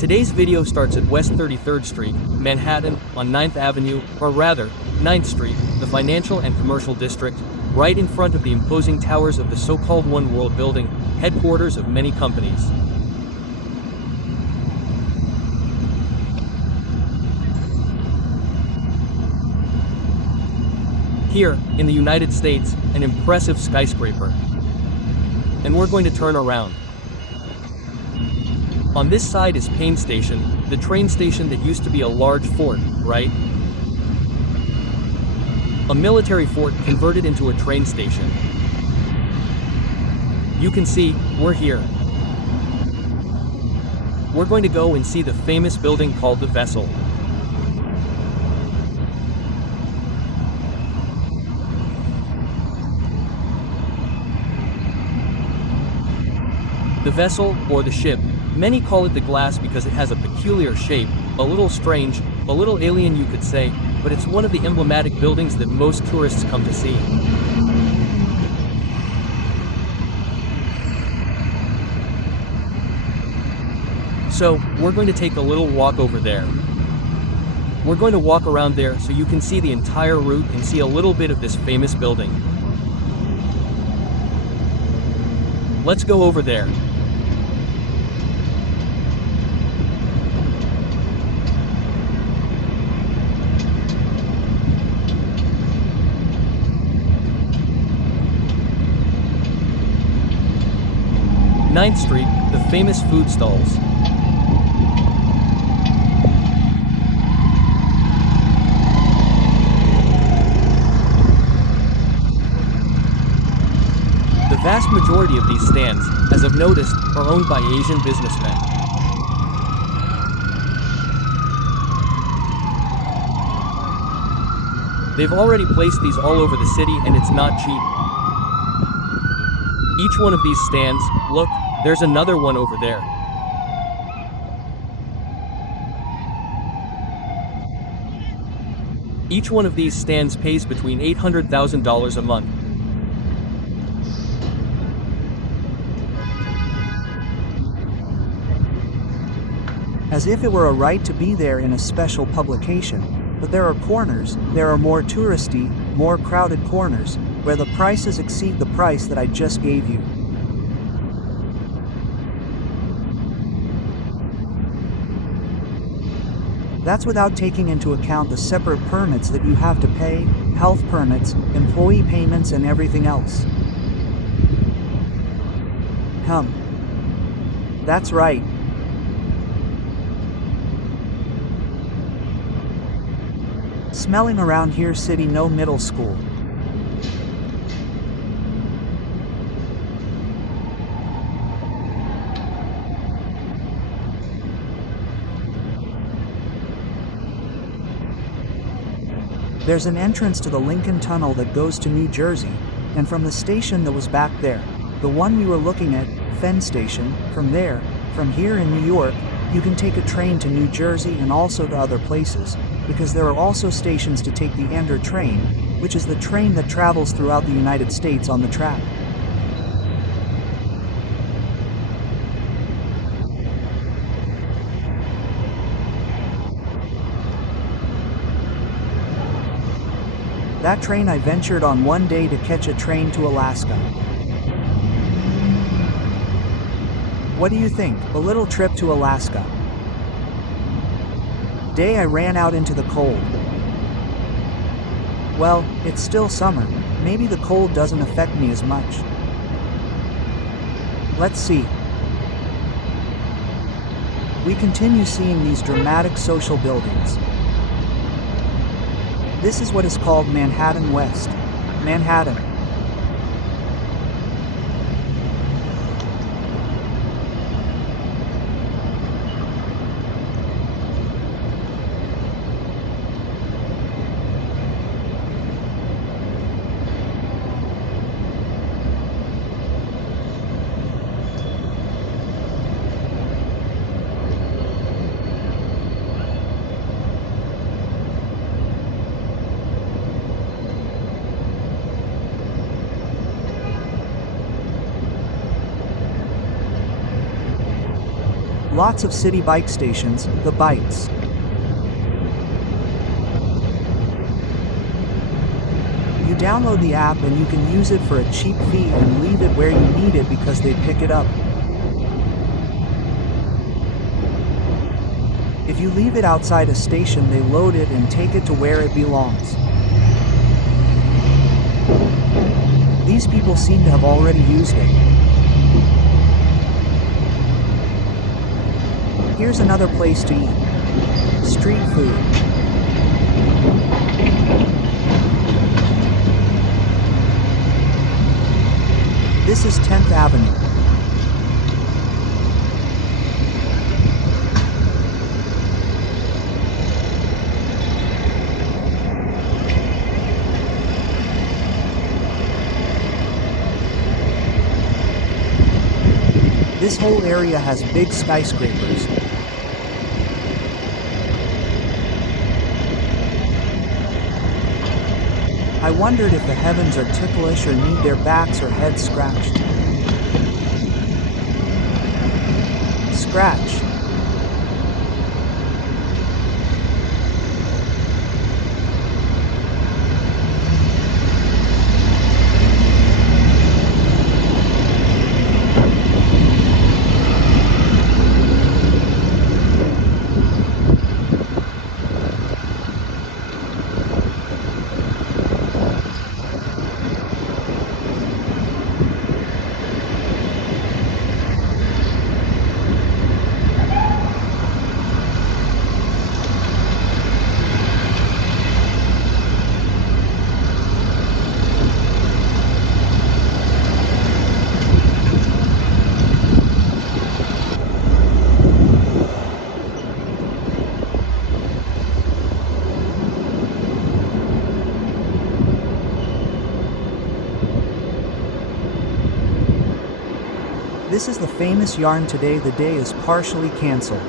Today's video starts at West 33rd Street, Manhattan, on 9th Avenue, or rather, 9th Street, the financial and commercial district, right in front of the imposing towers of the so-called One World Building, headquarters of many companies. Here, in the United States, an impressive skyscraper. And we're going to turn around. On this side is Payne Station, the train station that used to be a large fort, right? A military fort converted into a train station. You can see, we're here. We're going to go and see the famous building called the Vessel. The vessel, or the ship, many call it the Glass because it has a peculiar shape, a little strange, a little alien you could say, but it's one of the emblematic buildings that most tourists come to see. So, we're going to take a little walk over there. We're going to walk around there so you can see the entire route and see a little bit of this famous building. Let's go over there. Ninth Street, the famous food stalls. The vast majority of these stands, as I've noticed, are owned by Asian businessmen. They've already placed these all over the city and it's not cheap. Each one of these stands, look, there's another one over there. Each one of these stands pays between $800,000 a month. As if it were a right to be there in a special publication, but there are corners, there are more touristy, more crowded corners, where the prices exceed the price that I just gave you. That's without taking into account the separate permits that you have to pay, health permits, employee payments and everything else. That's right. Smelling around here city no middle school. There's an entrance to the Lincoln Tunnel that goes to New Jersey, and from the station that was back there, the one we were looking at, Penn Station, from here in New York, you can take a train to New Jersey and also to other places, because there are also stations to take the Ender train, which is the train that travels throughout the United States on the track. That train I ventured on one day to catch a train to Alaska. What do you think? A little trip to Alaska. Day I ran out into the cold. Well, it's still summer. Maybe the cold doesn't affect me as much. Let's see. We continue seeing these dramatic social buildings. This is what is called Manhattan West. Manhattan. Lots of city bike stations, the bikes. You download the app and you can use it for a cheap fee and leave it where you need it because they pick it up. If you leave it outside a station, they load it and take it to where it belongs. These people seem to have already used it. Here's another place to eat. Street food. This is 10th Avenue. This whole area has big skyscrapers. I wondered if the heavens are ticklish or need their backs or heads scratched. Scratch. This is the famous yarn today. The day is partially canceled.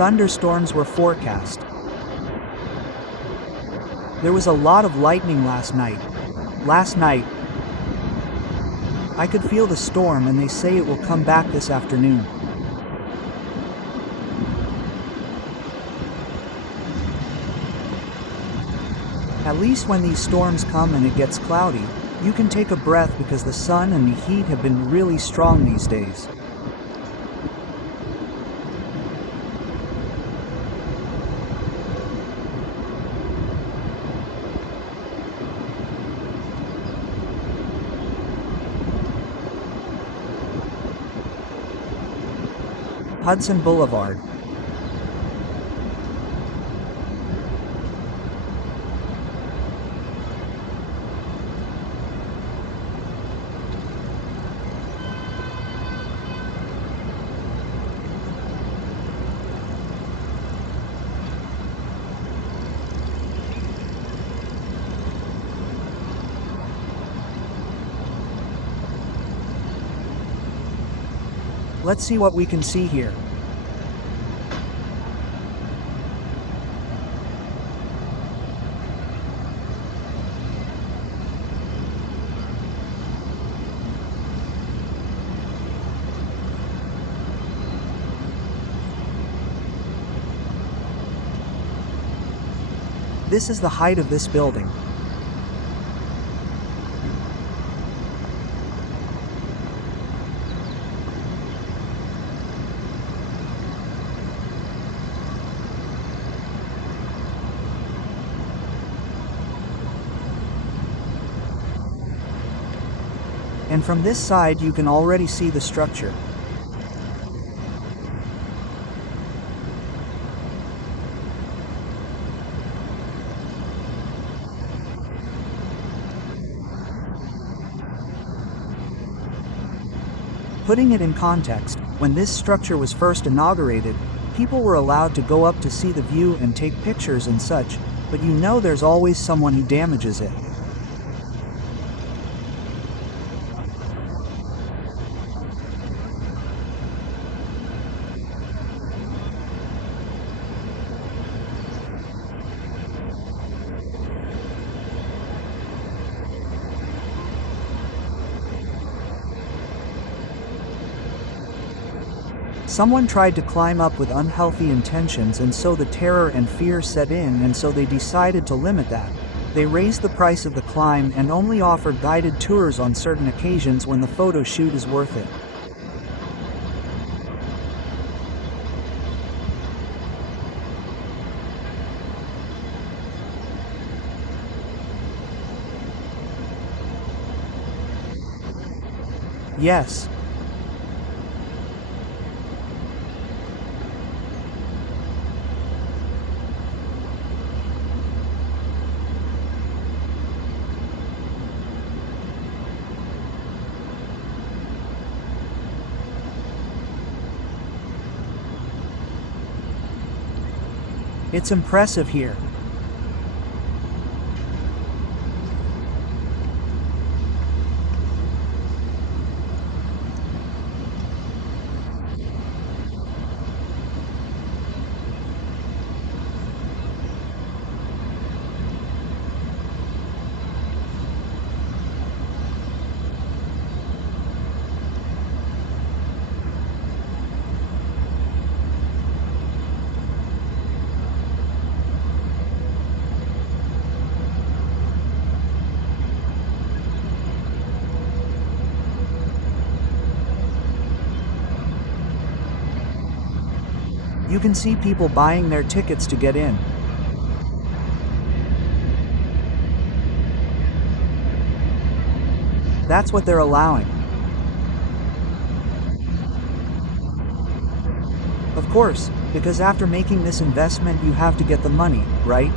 Thunderstorms were forecast. There was a lot of lightning last night. I could feel the storm and they say it will come back this afternoon. At least when these storms come and it gets cloudy, you can take a breath because the sun and the heat have been really strong these days. Hudson Boulevard. Let's see what we can see here. This is the height of this building. And from this side you can already see the structure. Putting it in context, when this structure was first inaugurated, people were allowed to go up to see the view and take pictures and such, but you know there's always someone who damages it. Someone tried to climb up with unhealthy intentions, and so the terror and fear set in, and so they decided to limit that. They raised the price of the climb and only offer guided tours on certain occasions when the photo shoot is worth it. Yes. It's impressive here. You can see people buying their tickets to get in. That's what they're allowing. Of course, because after making this investment you have to get the money, right?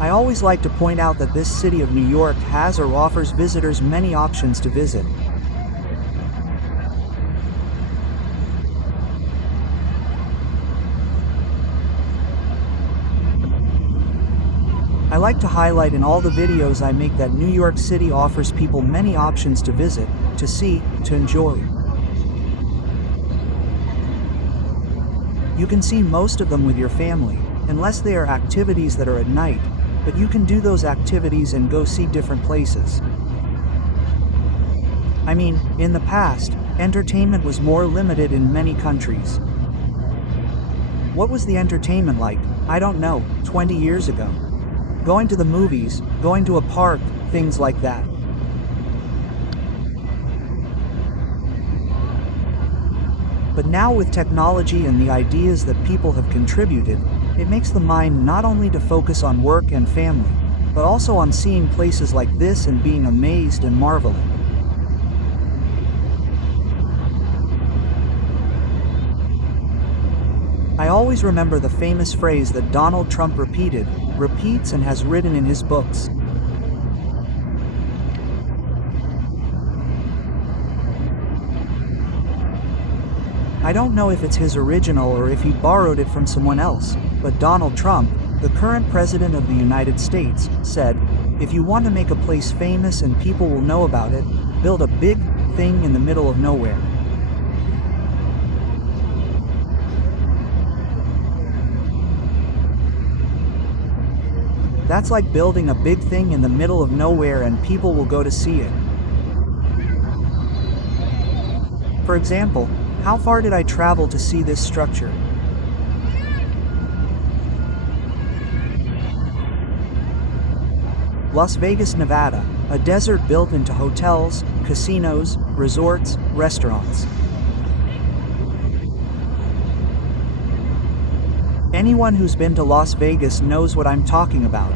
I always like to point out that this city of New York has or offers visitors many options to visit. I like to highlight in all the videos I make that New York City offers people many options to visit, to see, to enjoy. You can see most of them with your family, unless they are activities that are at night, but you can do those activities and go see different places. I mean, in the past, entertainment was more limited in many countries. What was the entertainment like? I don't know, 20 years ago. Going to the movies, going to a park, things like that. But now with technology and the ideas that people have contributed, it makes the mind not only to focus on work and family, but also on seeing places like this and being amazed and marveling. I always remember the famous phrase that Donald Trump repeats and has written in his books. I don't know if it's his original or if he borrowed it from someone else, but Donald Trump, the current president of the United States, said, "If you want to make a place famous and people will know about it, build a big thing in the middle of nowhere." That's like building a big thing in the middle of nowhere and people will go to see it. For example, how far did I travel to see this structure? Las Vegas, Nevada, a desert built into hotels, casinos, resorts, restaurants. Anyone who's been to Las Vegas knows what I'm talking about.